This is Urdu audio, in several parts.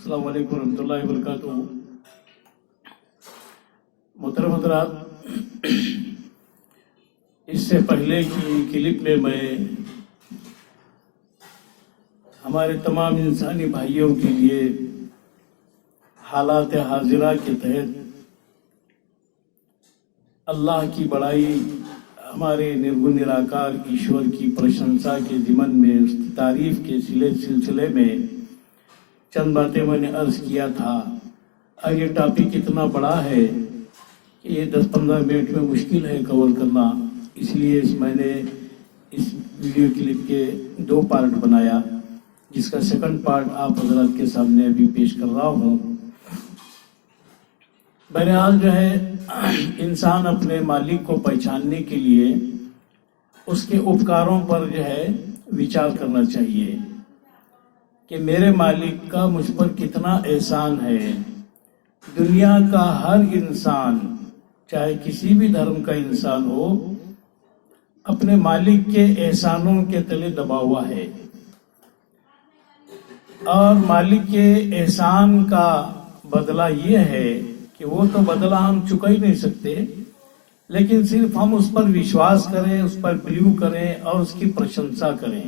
السلام علیکم ورحمۃ اللہ وبرکاتہ۔ محترم حضرات، اس سے پہلے کی کلپ میں ہمارے تمام انسانی بھائیوں کے لیے حالات حاضرہ کے تحت اللہ کی بڑائی، ہمارے نرگن نراکار ایشور کی پرشنسا کے ضمن میں، اس کی تعریف کے سلسلے میں چند باتیں میں نے عرض کیا تھا۔ اور یہ ٹاپک اتنا بڑا ہے کہ یہ 10-15 منٹ میں مشکل ہے کور کرنا، اس لیے میں نے اس ویڈیو کلپ کے 2 پارٹ بنایا، جس کا سیکنڈ پارٹ آپ حضرات کے سامنے ابھی پیش کر رہا ہوں۔ بہرحال انسان اپنے مالک کو پہچاننے کے لیے اس کے اپکاروں پر وچار کرنا چاہیے کہ میرے مالک کا مجھ پر کتنا احسان ہے۔ دنیا کا ہر انسان، چاہے کسی بھی دھرم کا انسان ہو، اپنے مالک کے احسانوں کے تلے دبا ہوا ہے، اور مالک کے احسان کا بدلہ یہ ہے کہ وہ تو بدلہ ہم چکا ہی نہیں سکتے، لیکن صرف ہم اس پر وشواس کریں، اس پر بلیو کریں اور اس کی پرشنسا کریں۔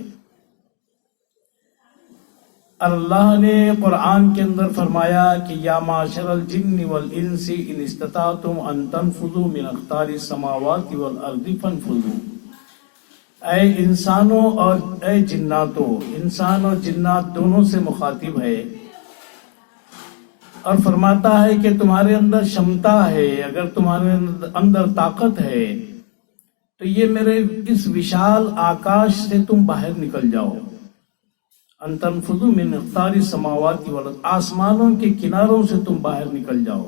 اللہ نے قرآن کے اندر فرمایا کہ یا معاشر الجن والانس ان استطعتم ان تنفذوا من اقطار السماوات والارض فانفذوا۔ اے انسانوں اور اے جناتوں، انسان اور جنات دونوں سے مخاطب ہے، اور فرماتا ہے کہ تمہارے اندر شمتا ہے، اگر تمہارے اندر طاقت ہے تو یہ میرے اس وشال آکاش سے تم باہر نکل جاؤ۔ ان تنفذوا من اقطار السماوات والارض، آسمانوں کے کناروں سے تم باہر نکل جاؤ۔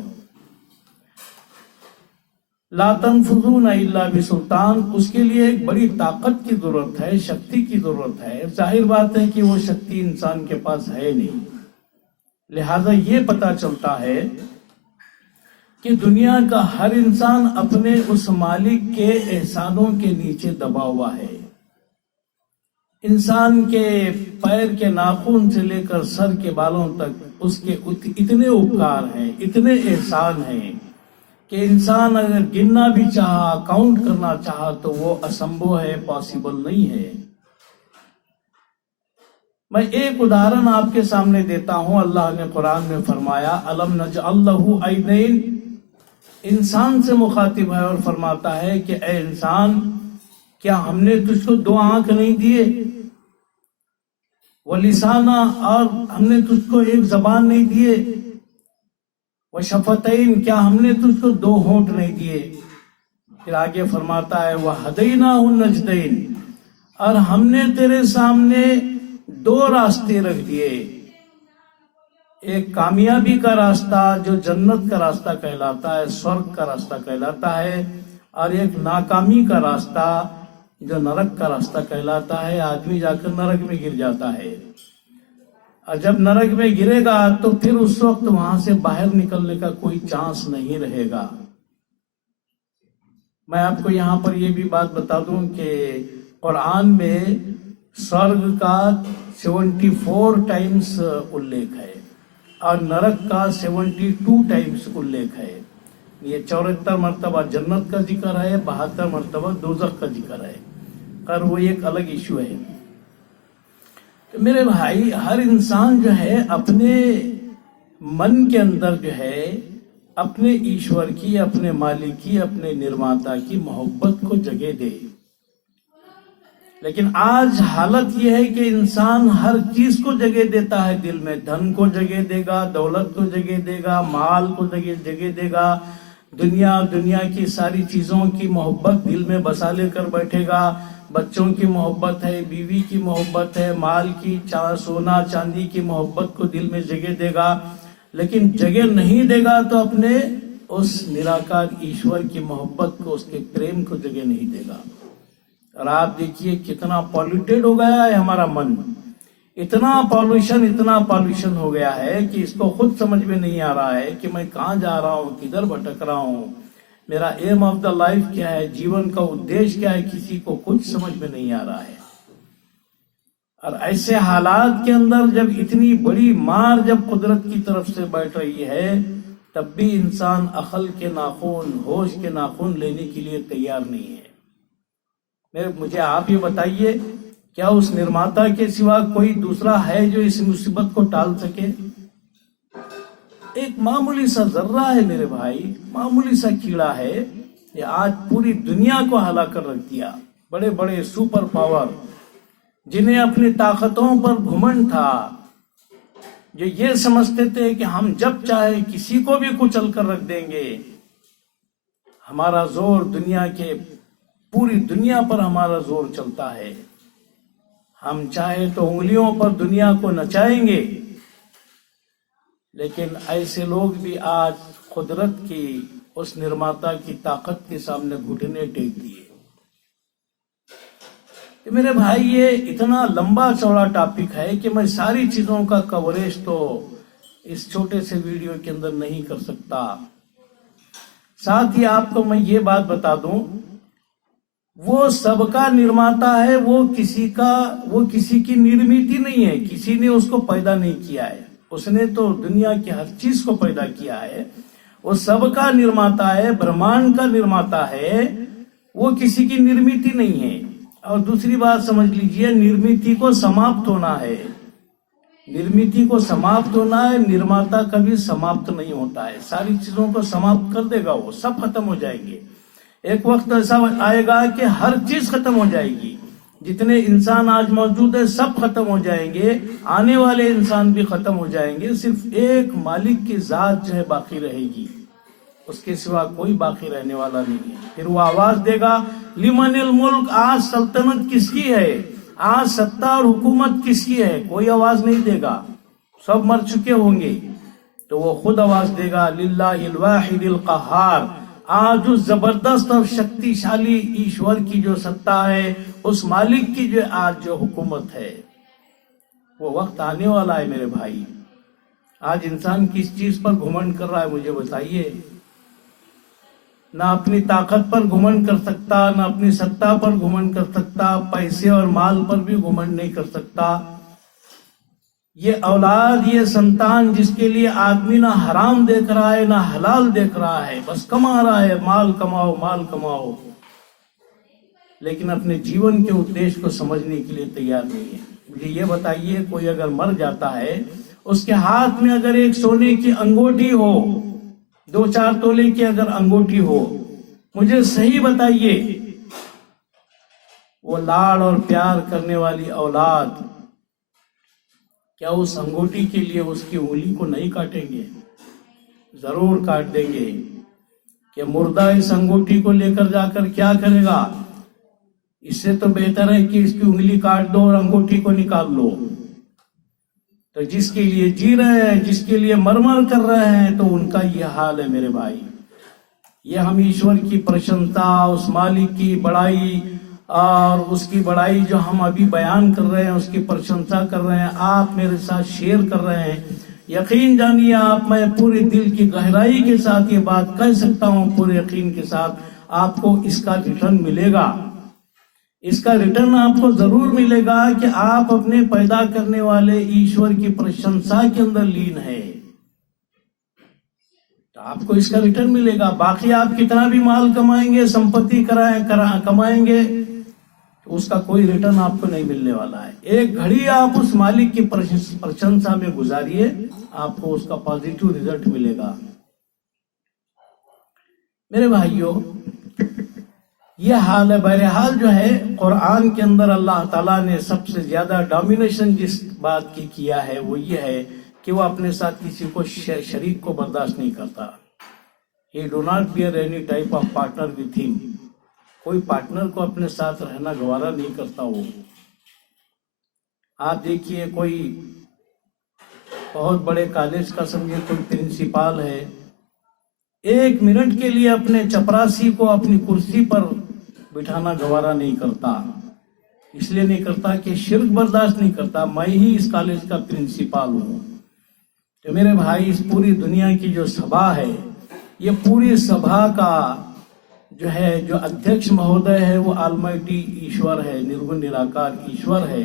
لا تنفذون الا بسلطان، اس کے لیے ایک بڑی طاقت کی ضرورت ہے، شکتی کی ضرورت ہے۔ ظاہر بات ہے کہ وہ شکتی انسان کے پاس ہے نہیں، لہذا یہ پتہ چلتا ہے کہ دنیا کا ہر انسان اپنے اس مالک کے احسانوں کے نیچے دبا ہوا ہے۔ انسان کے پیر کے ناخن سے لے کر سر کے بالوں تک اس کے اتنے اپکار ہیں، اتنے احسان ہیں کہ انسان اگر گننا بھی چاہا، کاؤنٹ کرنا چاہا تو وہ اسمبھو ہے، پاسبل نہیں ہے۔ میں ایک ادھارن آپ کے سامنے دیتا ہوں۔ اللہ نے قرآن میں فرمایا الم نجعل لہ عینین، انسان سے مخاطب ہے اور فرماتا ہے کہ اے انسان، کیا ہم نے تجھ کو 2 آنکھ نہیں دیے؟ وَلِسَانًا، اور ہم نے تجھ کو 1 زبان نہیں دیے؟ وَشَفَتَيْن، کیا ہم نے تجھ کو 2 ہونٹ نہیں دیے؟ پھر آگے فرماتا ہے وَهَدَيْنَاهُ النَّجْدَيْنِ، اور ہم نے تیرے سامنے 2 راستے رکھ دیے، ایک کامیابی کا راستہ جو جنت کا راستہ کہلاتا ہے، سورگ کا راستہ کہلاتا ہے، اور ایک ناکامی کا راستہ جو نرک کا راستہ کہلاتا ہے۔ آدمی جا کر نرک میں گر جاتا ہے، اور جب نرک میں گرے گا تو پھر اس وقت وہاں سے باہر نکلنے کا کوئی چانس نہیں رہے گا۔ میں آپ کو یہاں پر یہ بھی بات بتا دوں کہ قرآن میں سورگ کا 74 ٹائمز الیکھ ہے، اور نرک کا 72 ٹائمز الیکھ ہے۔ یہ 74 مرتبہ جنت کا ذکر ہے، 72 مرتبہ دوزخ کا ذکر ہے، اور وہ ایک الگ ایشو ہے۔ تو میرے بھائی، ہر انسان اپنے من کے اندر اپنے ایشور کی، اپنے مالک کی، اپنے نرماتا کی محبت کو جگہ دے۔ لیکن آج حالت یہ ہے کہ انسان ہر چیز کو جگہ دیتا ہے دل میں، دھن کو جگہ دے گا، دولت کو جگہ دے گا، مال کو جگہ دے گا، دنیا کی ساری چیزوں کی محبت دل میں بسا لے کر بیٹھے گا۔ بچوں کی محبت ہے، بیوی کی محبت ہے، مال کی، سونا چاندی کی محبت کو دل میں جگہ دے گا، لیکن جگہ نہیں دے گا تو اپنے اس نراکار ایشور کی محبت کو، اس کے پریم کو جگہ نہیں دے گا۔ اور آپ دیکھیے کتنا پالوٹیڈ ہو گیا ہے ہمارا من، اتنا پالوشن ہو گیا ہے کہ اس کو خود سمجھ میں نہیں آ رہا ہے کہ میں کہاں جا رہا ہوں، کدھر بھٹک رہا ہوں، میرا ایم آف دا لائف کیا ہے، جیون کا ادیش کیا ہے، کسی کو کچھ سمجھ میں نہیں آ رہا ہے۔ اور ایسے حالات کے اندر جب اتنی بڑی مار جب قدرت کی طرف سے بیٹھ رہی ہے تب بھی انسان عقل کے ناخن، ہوش کے ناخن لینے کے لیے تیار نہیں ہے۔ مجھے آپ یہ بتائیے، کیا اس نرماتا کے سوا کوئی دوسرا ہے جو اس مصیبت کو ٹال سکے؟ ایک معمولی سا ذرہ ہے میرے بھائی، معمولی سا کیڑا ہے، یہ آج پوری دنیا کو ہلا کر رکھ دیا۔ بڑے بڑے سپر پاور جنہیں اپنی طاقتوں پر گھمنڈ تھا، جو یہ سمجھتے تھے کہ ہم جب چاہے کسی کو بھی کچل کر رکھ دیں گے، ہمارا زور دنیا کے پوری دنیا پر ہمارا زور چلتا ہے، ہم چاہے تو انگلیوں پر دنیا کو نچائیں گے، لیکن ایسے لوگ بھی آج قدرت کی اس نرماتا کی طاقت کے سامنے گھٹنے ٹیک دیے۔ میرے بھائی یہ اتنا لمبا چوڑا ٹاپک ہے کہ میں ساری چیزوں کا کوریج تو اس چھوٹے سے ویڈیو کے اندر نہیں کر سکتا۔ ساتھ ہی آپ کو میں یہ بات بتا دوں، وہ سب کا نرماتا ہے، وہ کسی کی نرمیتی نہیں ہے، کسی نے اس کو پیدا نہیں کیا ہے، اس نے تو دنیا کی ہر چیز کو پیدا کیا ہے، وہ سب کا نرماتا ہے، برہمانڈ کا نرماتا ہے، وہ کسی کی نرمیتی نہیں ہے۔ اور دوسری بات سمجھ لیجئے، نرمیتی کو سماپت ہونا ہے، نرمیتی کو سماپت ہونا ہے، نرماتا کبھی سماپت نہیں ہوتا ہے، ساری چیزوں کو سماپت کر دے گا، وہ سب ختم ہو جائیں گے۔ ایک وقت ایسا آئے گا کہ ہر چیز ختم ہو جائے گی، جتنے انسان آج موجود ہیں سب ختم ہو جائیں گے، آنے والے انسان بھی ختم ہو جائیں گے، صرف ایک مالک کی ذات جو ہے باقی رہے گی، اس کے سوا کوئی باقی رہنے والا نہیں ہے۔ پھر وہ آواز دے گا، لمن الملک، آج سلطنت کس کی ہے، آج ستہ اور حکومت کس کی ہے؟ کوئی آواز نہیں دے گا، سب مر چکے ہوں گے، تو وہ خود آواز دے گا، للہ الواحد القہار، آج اس زبردست اور شکتی شالی ایشور کی جو ستہ ہے، اس مالک کی جو آج جو حکومت ہے، وہ وقت آنے والا ہے میرے بھائی۔ آج انسان کس چیز پر گھمنڈ کر رہا ہے مجھے بتائیے؟ نہ اپنی طاقت پر گھمنڈ کر سکتا، نہ اپنی ستہ پر گھمنڈ کر سکتا، پیسے اور مال پر بھی گھمنڈ نہیں کر سکتا۔ یہ اولاد، یہ سنتان جس کے لیے آدمی نہ حرام دیکھ رہا ہے نہ حلال دیکھ رہا ہے، بس کما رہا ہے، مال کماؤ مال کماؤ، لیکن اپنے جیون کے ادیش کو سمجھنے کے لیے تیار نہیں ہے۔ مجھے یہ بتائیے، کوئی اگر مر جاتا ہے، اس کے ہاتھ میں اگر ایک سونے کی انگوٹھی ہو، 2-4 تولے کی اگر انگوٹھی ہو، مجھے صحیح بتائیے، وہ لاڑ اور پیار کرنے والی اولاد کیا اس انگوٹھی کے لیے اس کی انگلی کو نہیں کاٹیں گے؟ ضرور کاٹ دیں گے۔ کہ مردہ اس انگوٹھی کو لے کر جا کر کیا کرے گا؟ اس سے تو بہتر ہے کہ اس کی انگلی کاٹ دو اور انگوٹھی کو نکال لو۔ تو جس کے لیے جی رہے ہیں، جس کے لیے مرمر کر رہے ہیں، تو ان کا یہ حال ہے میرے بھائی۔ یہ ہم ایشور کی پرشنسا، اس مالک کی بڑائی اور اس کی بڑائی جو ہم ابھی بیان کر رہے ہیں، اس کی پرشنسا کر رہے ہیں، آپ میرے ساتھ شیئر کر رہے ہیں۔ یقین جانیے آپ، میں پورے دل کی گہرائی کے ساتھ یہ بات کہہ سکتا ہوں، پورے یقین کے ساتھ، آپ کو اس کا ریٹرن ملے گا، اس کا ریٹرن آپ کو ضرور ملے گا کہ آپ اپنے پیدا کرنے والے ایشور کی پرشنسا کے اندر لین ہے، تو آپ کو اس کا ریٹرن ملے گا۔ باقی آپ کتنا بھی مال کمائیں گے، سمپتی کمائیں گے، تو اس کا کوئی ریٹرن آپ کو نہیں ملنے والا ہے۔ ایک گھڑی آپ اس مالک کی پرشنسا میں گزاریے، آپ کو اس کا پازیٹیو ریزلٹ ملے گا۔ میرے بھائیوں، یہ حال ہے۔ بہرحال جو ہے، قرآن کے اندر اللہ تعالیٰ نے سب سے زیادہ ڈومینیشن جس بات کی کیا ہے وہ یہ ہے کہ وہ اپنے ساتھ کسی کو شریک کو برداشت نہیں کرتا۔ He do not bear any type of partner with him۔ کوئی پارٹنر کو اپنے ساتھ رہنا گوارا نہیں کرتا۔ وہ آپ دیکھیے، کوئی بہت بڑے کالج کا سمجھے کوئی پرنسپال ہے، 1 منٹ کے لیے اپنے چپراسی کو اپنی کرسی پر بٹھانا گوارا نہیں کرتا۔ اس لیے نہیں کرتا کہ شرک برداشت نہیں کرتا، میں ہی اس کالج کا پرنسپال ہوں۔ تو میرے بھائی، اس پوری دنیا کی جو سبھا ہے، یہ پوری سبھا کا جو ہے، جو ادھیکش مہودے ہے، وہ آلمائٹی ایشور ہے، نرگن نراکار ایشور ہے۔